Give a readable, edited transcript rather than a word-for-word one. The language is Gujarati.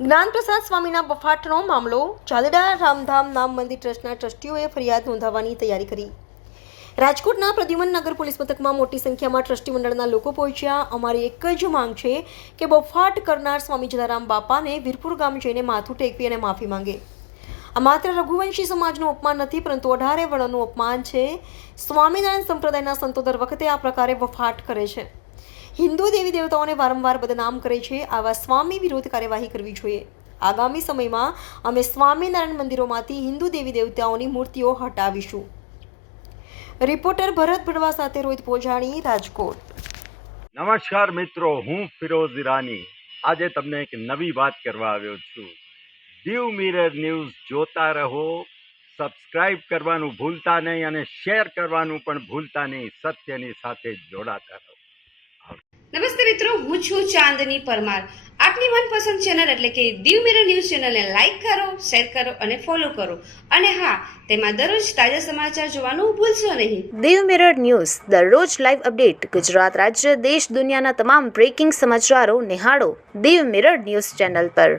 જ્ઞાનપ્રસાદ સ્વામીના બફાટનો મામલો. ચાલડા રામધામ નામ મંદિર ટ્રસ્ટના ટ્રસ્ટીઓએ ફરિયાદ નોંધાવવાની તૈયારી કરી. રાજકોટના પ્રદ્યુમન નગર પોલીસ મથકમાં મોટી સંખ્યામાં ટ્રસ્ટી મંડળના લોકો પહોંચ્યા. અમારી એક જ માંગ છે કે બફાટ કરનાર સ્વામી જલારામ બાપાને વીરપુર ગામ જઈને માથું ટેકવી અને માફી માંગે. આ માત્ર રઘુવંશી સમાજનું અપમાન નથી, પરંતુ 18 વર્ણનું અપમાન છે. સ્વામિનારાયણ સંપ્રદાયના સંતો દર વખતે આ પ્રકારે બફાટ કરે છે. હિન્દુ દેવી દેવતાઓને વારંવાર બદનામ કરે છે. આવા સ્વામી વિરુદ્ધ કાર્યવાહી કરવી જોઈએ. આગામી સમયમાં અમે સ્વામિનારાયણ મંદિરોમાંથી હિન્દુ દેવી દેવતાઓની મૂર્તિઓ હટાવીશું. રિપોર્ટર ભરત ભડવા સાથે રોહિત પોજાણી, રાજકોટ. નમસ્કાર મિત્રો, હું ફિરોઝ ઈરાની. આજે તમને એક નવી વાત કરવા આવ્યો છું. દીવ મિરર ન્યૂઝ જોતા રહો, સબસ્ક્રાઇબ કરવાનું ભૂલતા નહીં અને શેર કરવાનું પણ ભૂલતા નહીં. સત્યની સાથે જોડાતા રહો. નમસ્તે મિત્રો, હું છું ચાંદની પરમાર. આપની મનપસંદ ચેનલ એટલે કે દીવ મિરર ન્યૂઝ ચેનલને લાઈક કરો, શેર કરો અને ફોલો કરો. અને હા, તેમાં દરરોજ તાજા સમાચાર જોવાનું ભૂલશો નહીં. દીવ મિરર ન્યૂઝ દરરોજ લાઈવ અપડેટ. ગુજરાત રાજ્ય, દેશ, દુનિયાના તમામ બ્રેકિંગ સમાચારો નિહાળો દીવ મિરર ન્યૂઝ ચેનલ પર.